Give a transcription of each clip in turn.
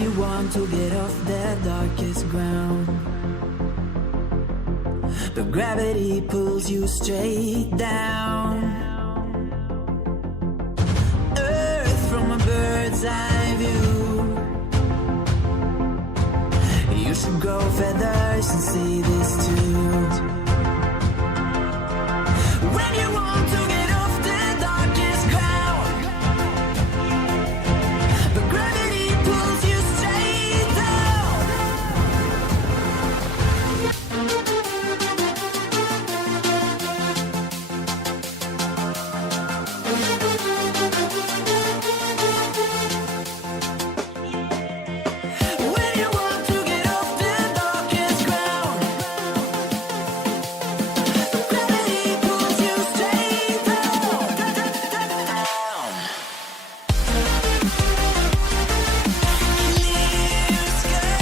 you want to get off that darkest ground, but gravity pulls you straight down. Earth from a bird's eye view. You should grow feathers and see this too. When you want to get off the darkest ground, but gravity pulls you straight down. When you want to get off the darkest ground, but gravity pulls you straight down. Clear sky.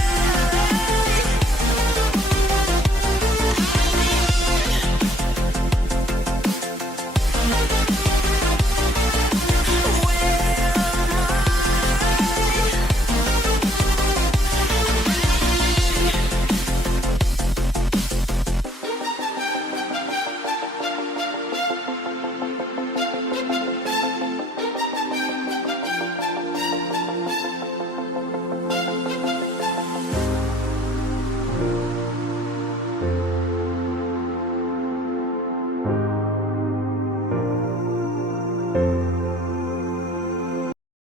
Where